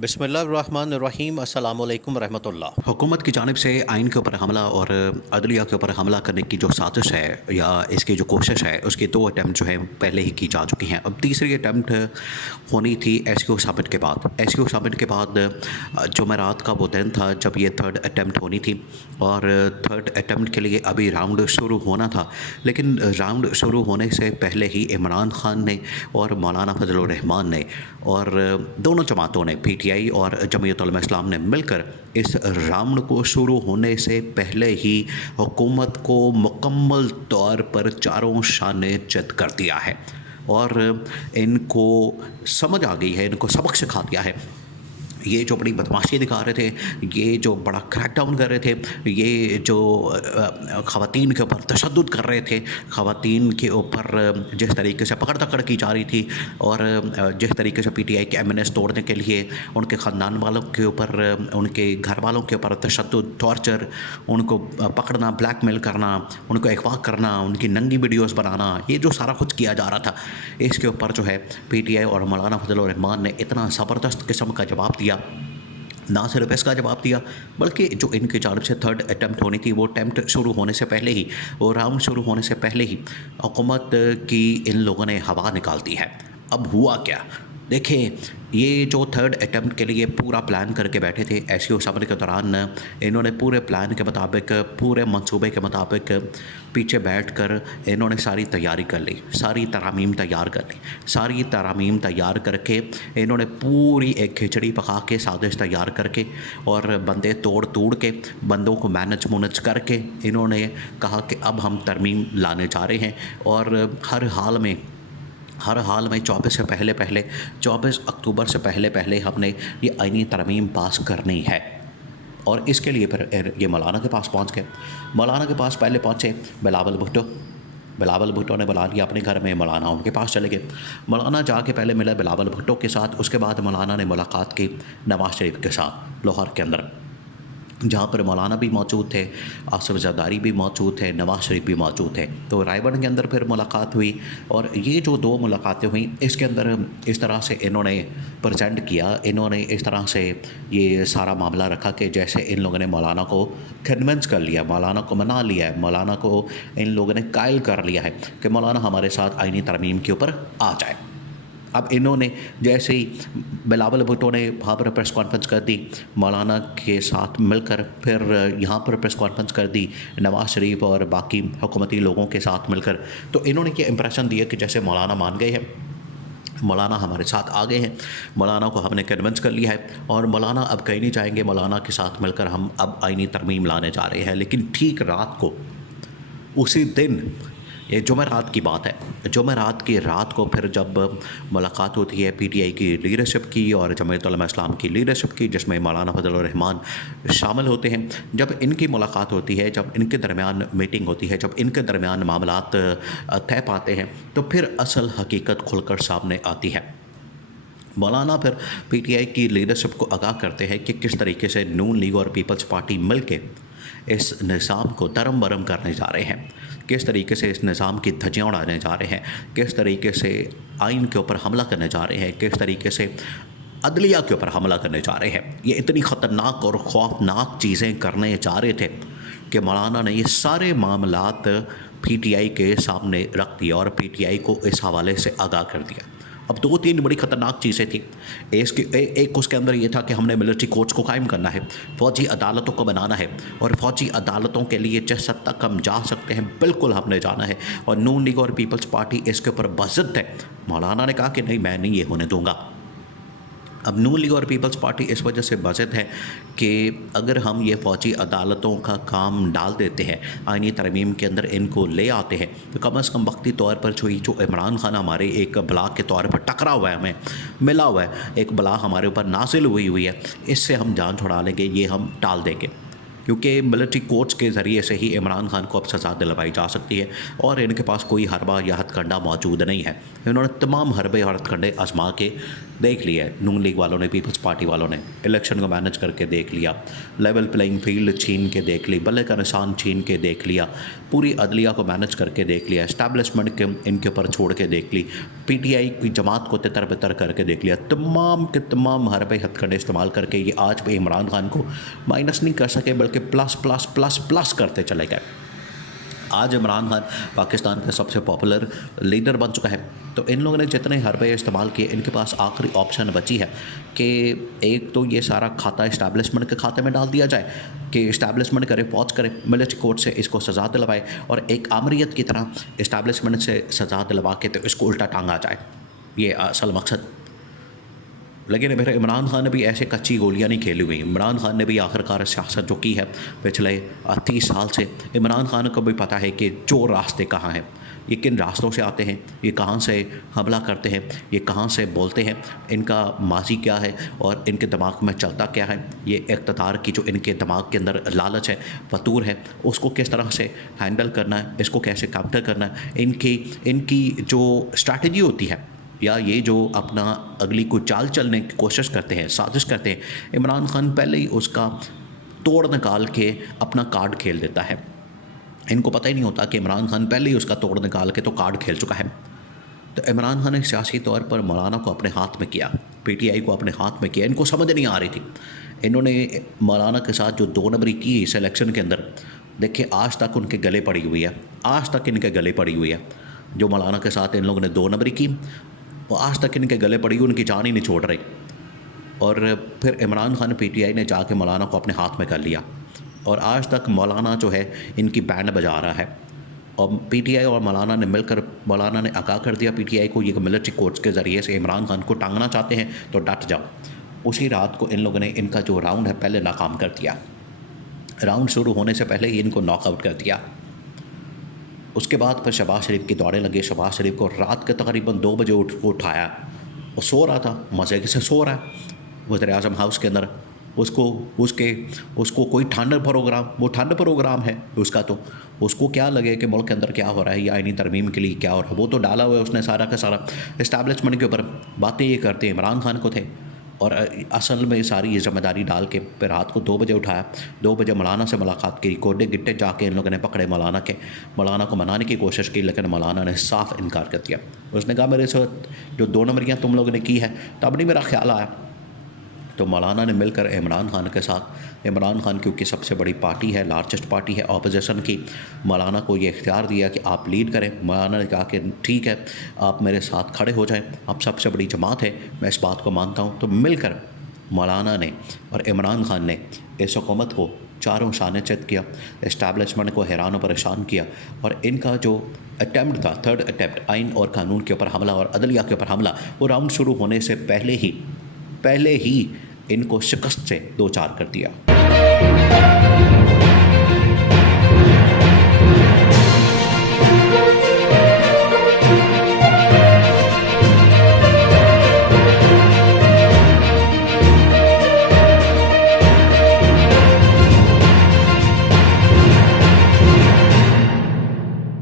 बिस्मिल्लाहिर्रहमानिर्रहीम अस्सलामुअलैकुम रहमतुल्लाह। हुकूमत की जानिब से आइन के ऊपर हमला और अदलिया के ऊपर हमला करने की जो साजिश है या इसकी जो कोशिश है उसके 2 अटैम्प्ट जो है पहले ही की जा चुकी हैं। अब तीसरी अटैम्प्ट होनी थी एसक्यू समिट के बाद। एसक्यू समिट के बाद जुमेरात का वो दिन था जब ये थर्ड अटैम्प्ट होनी थी और थर्ड अटैम्प्ट के लिए अभी राउंड शुरू होना था। लेकिन राउंड शुरू होने से पहले ही इमरान खान ने और मौलाना फजल रहमान ने और दोनों जमातों ने पीटीआई और जमीयत उलमा इस्लाम ने मिलकर इस राउंड को शुरू होने से पहले ही हुकूमत को मुकम्मल तौर पर चारों शाने चित कर दिया है और इनको समझ आ गई है, इनको सबक सिखा दिया है। ये जो बड़ी बदमाशी दिखा रहे थे, ये जो बड़ा क्रैकडाउन कर रहे थे, ये जो ख़वातीन के ऊपर तशद्दुद कर रहे थे, ख़वातीन के ऊपर जिस तरीके से पकड़ दकड़ की जा रही थी और जिस तरीके से पीटीआई के एमएनएस तोड़ने के लिए उनके ख़ानदान वालों के ऊपर, उनके घर वालों के ऊपर तशद्दुद, टॉर्चर, उनको पकड़ना, ब्लैकमेल करना, उनको अगवा करना, उनकी नंगी वीडियोज़ बनाना, ये जो सारा कुछ किया जा रहा था, इसके ऊपर जो है पीटीआई और मौलाना फजल रहमान ने इतना ज़बरदस्त किस्म का जवाब दिया। ना सिर्फ इसका जवाब दिया बल्कि जो इनकी जानिब से थर्ड अटैम्प्ट होनी थी वो अटैम्प्ट शुरू होने से पहले ही, वो राउंड शुरू होने से पहले ही हुकूमत की इन लोगों ने हवा निकाल दी है। अब हुआ क्या देखिए, ये जो थर्ड अटैम्प्ट के लिए पूरा प्लान करके बैठे थे एसक्यू समिट के दौरान, इन्होंने पूरे प्लान के मुताबिक, पूरे मंसूबे के मुताबिक पीछे बैठकर इन्होंने सारी तैयारी कर ली, सारी तरामीम तैयार कर ली। सारी तरामीम तैयार करके इन्होंने पूरी एक खिचड़ी पका के, साजिश तैयार करके और बंदे तोड़ तोड़ के, बंदों को मैनेज मुनज करके इन्होंने कहा कि अब हम तरमीम लाने जा रहे हैं और हर हाल में 24 अक्टूबर से पहले हमने ये आईनी तरमीम पास करनी है। और इसके लिए फिर ये मौलाना के पास पहुंच गए। मौलाना के पास पहले पहुंचे बिलावल भुट्टो ने बुला लिया अपने घर में, मौलाना उनके पास चले गए। मौलाना जाके पहले मिला बिलावल भुट्टो के साथ, उसके बाद मौलाना ने मुलाकात की नवाज़ शरीफ के साथ लाहौर के अंदर, जहाँ पर मौलाना भी मौजूद थे, आसिफ जरदारी भी मौजूद थे, नवाज़ शरीफ भी मौजूद थे। तो रायबन के अंदर फिर मुलाकात हुई और ये जो 2 मुलाकातें हुई इसके अंदर इस तरह से इन्होंने प्रेजेंट किया, इन्होंने इस तरह से ये सारा मामला रखा कि जैसे इन लोगों ने मौलाना को कन्विंस कर लिया, मौलाना को मना लिया है, मौलाना को इन लोगों ने कायल कर लिया है कि मौलाना हमारे साथ आईनी तरमीम के ऊपर आ जाए। अब इन्होंने जैसे ही बिलावल भुट्टो ने वहाँ पर प्रेस कॉन्फ्रेंस कर दी, मौलाना के साथ मिलकर फिर यहाँ पर प्रेस कॉन्फ्रेंस कर दी नवाज़ शरीफ और बाकी हुकूमती लोगों के साथ मिलकर, तो इन्होंने ये इंप्रेशन दिया कि जैसे मौलाना मान गए हैं, मौलाना हमारे साथ आ गए हैं, मौलाना को हमने कन्विंस कर लिया है और मौलाना अब कहीं नहीं जाएंगे, मौलाना के साथ मिलकर हम अब आईनी तरमीम लाने जा रहे हैं। लेकिन ठीक रात को, उसी दिन, ये जुमेरात की बात है, जुमेरात की रात को फिर जब मुलाकात होती है पीटीआई की लीडरशिप की और जमीयत उलमा इस्लाम की लीडरशिप की, जिसमें मौलाना फजल रहमान शामिल होते हैं, जब इनकी मुलाकात होती है, जब इनके दरमियान मीटिंग होती है, जब इनके दरमियान मामलात तय पाते हैं, तो फिर असल हकीकत खुलकर सामने आती है। मौलाना फिर पीटीआई की लीडरशिप को आगाह करते हैं कि किस तरीके से नून लीग और पीपल्स पार्टी मिलके इस निज़ाम को दरम बरम करने जा रहे हैं, किस तरीके से इस निज़ाम की धज्जियाँ उड़ाने जा रहे हैं, किस तरीके से आइन के ऊपर हमला करने जा रहे हैं, किस तरीके से अदलिया के ऊपर हमला करने जा रहे हैं। ये इतनी ख़तरनाक और खौफनाक चीज़ें करने जा रहे थे कि मौलाना ने ये सारे मामलात पीटीआई के सामने रख दिया और पीटीआई को इस हवाले से आगाह कर दिया। अब 2-3 बड़ी ख़तरनाक चीज़ें थी। एक उसके अंदर ये था कि हमने मिलिट्री कोर्ट्स को कायम करना है, फ़ौजी अदालतों को बनाना है और फ़ौजी अदालतों के लिए जिस हद तक हम जा सकते हैं बिल्कुल हमने जाना है और नून लीग और पीपल्स पार्टी इसके ऊपर बज़िद है। मौलाना ने कहा कि नहीं, मैं नहीं ये होने दूँगा। अब नून लीग और पीपल्स पार्टी इस वजह से बज़िद है कि अगर हम ये फ़ौजी अदालतों का काम डाल देते हैं, आईनी तरमीम के अंदर इनको ले आते हैं, तो कम अज़ कम वक्ती तौर पर जो इमरान खान हमारे एक बला के तौर पर टकरा हुआ है, हमें मिला हुआ है, एक बला हमारे ऊपर नाजिल हुई है, इससे हम जान छुड़ा लेंगे, ये हम टाल देंगे। क्योंकि मिलिट्री कोर्ट्स के ज़रिए से ही इमरान खान को अब सज़ा दिलवाई जा सकती है और इनके पास कोई हरबा या हथकंडा मौजूद नहीं है। इन्होंने तमाम हरबे और हथकंडे आजमा के देख लिया है नून लीग वालों ने, पीपल्स पार्टी वालों ने इलेक्शन को मैनेज करके देख लिया, लेवल प्लेइंग फील्ड छीन के देख ली, बल्ले का निशान छीन के देख लिया, पूरी अदलिया को मैनेज करके देख लिया, इस्टेब्लिशमेंट के इनके ऊपर छोड़ के देख ली, पीटीआई की जमात को तितर बितर करके देख लिया, तमाम के तमाम हरबे हथकंडे इस्तेमाल करके ये आज भी इमरान खान को माइनस नहीं कर सके बल्कि प्लस प्लस प्लस प्लस करते चले गए। आज इमरान खान पाकिस्तान का सबसे पॉपुलर लीडर बन चुका है। तो इन लोगों ने जितने हरबे इस्तेमाल किए, इनके पास आखिरी ऑप्शन बची है कि एक तो ये सारा खाता इस्टेब्लिशमेंट के खाते में डाल दिया जाए कि इस्टेब्लिशमेंट करे, फौज करे, मिलिट्री कोर्ट से इसको सज़ा दिलवाए और एक आमरीत की तरह इस्टेब्लिशमेंट से सज़ा दिलवा के तो इसको उल्टा टांगा जाए। ये असल मकसद। लेकिन फिर इमरान खान ने भी ऐसे कच्ची गोलियां नहीं खेली हुई। इमरान खान ने भी आखिरकार सियासत जो की है पिछले 30 साल से, इमरान खान को भी पता है कि जो रास्ते कहाँ हैं, ये किन रास्तों से आते हैं, ये कहाँ से हमला करते हैं, ये कहाँ से बोलते हैं, इनका माजी क्या है और इनके दिमाग में चलता क्या है, ये इक़्तिदार की जो इनके दिमाग के अंदर लालच है, फतूर है, उसको किस तरह से हैंडल करना है, इसको कैसे काउंटर करना है, इनकी जो स्ट्रैटेजी होती है या ये जो अपना अगली कोई चाल चलने की कोशिश करते हैं, साजिश करते हैं, इमरान खान पहले ही उसका तोड़ निकाल के अपना कार्ड खेल देता है। इनको पता ही नहीं होता कि इमरान खान पहले ही उसका तोड़ निकाल के तो कार्ड खेल चुका है। तो इमरान खान ने सियासी तौर पर मौलाना को अपने हाथ में किया, पीटीआई को अपने हाथ में किया। इनको समझ नहीं आ रही थी। इन्होंने मौलाना के साथ जो 2 नंबरी की इस इलेक्शन के अंदर, देखिए आज तक उनके गले पड़ी हुई है, आज तक इनके गले पड़ी हुई है। जो मौलाना के साथ इन लोगों ने 2 नंबरी की, वो आज तक इनके गले पड़ी हुई, उनकी जान ही नहीं छोड़ रही। और फिर इमरान खान पीटीआई ने जाके मौलाना को अपने हाथ में कर लिया और आज तक मौलाना जो है इनकी बैंड बजा रहा है। और पीटीआई और मौलाना ने मिलकर, मौलाना ने आगाह कर दिया पीटीआई को, ये मिलिट्री कोर्ट्स के ज़रिए से इमरान खान को टांगना चाहते हैं तो डट जाओ। उसी रात को इन लोगों ने इनका जो राउंड है पहले नाकाम कर दिया। राउंड शुरू होने से पहले ही इनको नॉकआउट कर दिया। उसके बाद फिर शहबाज शरीफ की दौड़े लगे। शहबाज शरीफ को रात के तकरीबन 2 बजे उठाया। वो सो रहा था, मज़े से सो रहा है वज़ीर आज़म हाउस के अंदर। उसको कोई ठंड प्रोग्राम, वो ठंड प्रोग्राम है उसका, तो उसको क्या लगे कि मुल्क के अंदर क्या हो रहा है या आईनी तरमीम के लिए क्या हो रहा है, वो तो डाला हुआ है उसने सारा का सारा। इस्टेब्लिशमेंट के ऊपर बातें ये करते इमरान खान को थे और असल में सारी ये ज़िम्मेदारी डाल के फिर रात को 2 बजे उठाया। 2 बजे मौलाना से मुलाकात की, गोडे गिट्टे जाके इन लोगों ने पकड़े मौलाना के, मौलाना को मनाने की कोशिश की, लेकिन मौलाना ने साफ इनकार कर दिया। उसने कहा मेरे साथ जो 2 नंबरियाँ तुम लोगों ने की है तब नहीं मेरा ख्याल आया। तो मौलाना ने मिलकर इमरान खान के साथ, इमरान खान क्योंकि सबसे बड़ी पार्टी है, लार्जेस्ट पार्टी है ऑपोजिशन की, मौलाना को ये इख्तियार दिया कि आप लीड करें। मौलाना ने कहा कि ठीक है, आप मेरे साथ खड़े हो जाएं, आप सबसे बड़ी जमात है, मैं इस बात को मानता हूँ। तो मिलकर मौलाना ने और इमरान खान ने इस हुकूमत को चारों शाने चित किया, इस्टेब्लिशमेंट को हैरान और परेशान किया। और इनका जो अटैम्प्ट था, 3rd अटैम्प्ट, आइन और कानून के ऊपर हमला और अदलिया के ऊपर हमला, वो राउंड शुरू होने से पहले ही इनको शिकस्त से 2-4 कर दिया।